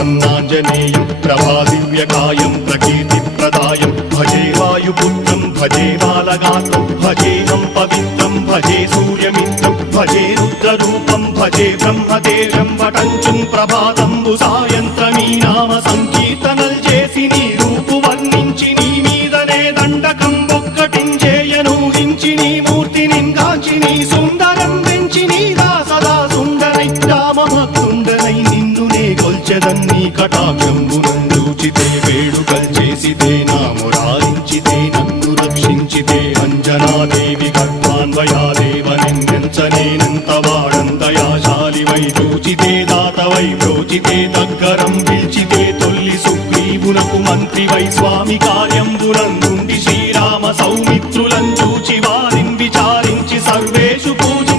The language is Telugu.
प्रसन्नाञ्जनेयं प्रभादिव्यकायं प्रकीर्तिप्रदायं भजे वायुपुत्रं भजे बालगात्रं भजेऽहं पवित्रं भजे सूर्यमित्रं भजे रुद्ररूपं भजे ब्रह्मदेवं वटञ्चुं प्रभाతంబు సాయంత్రమీ నామ సంకీర్తనల్ చేసి నీ రూపు వర్ణించి నీ మీదనే దండకం ఒక్కటించేయను హించి నీ మూర్తిని గాంచి నీ సుందరం పెంచి నీ దాసదా సుందరై రామభక్తుండనై నిన్నునే కొల్చెదన్ని కటాక్షంబునందూచితే వేడుకల్ చేసితే నా మురారించితే నన్ను రక్షించితే అంజనాదేవి గర్భాన్వయాదేవనెంచనేనంత వాడంతయాశాలివై చూచితే దాతవై ప్రోచితే దగ్గరం పిలిచితే తొల్లి సుగ్రీవునకు మంత్రివై స్వామి కార్యంబునందుండి శ్రీరామ సౌమిత్రులం చూచి వారిని విచారించి సర్వేషు పూజ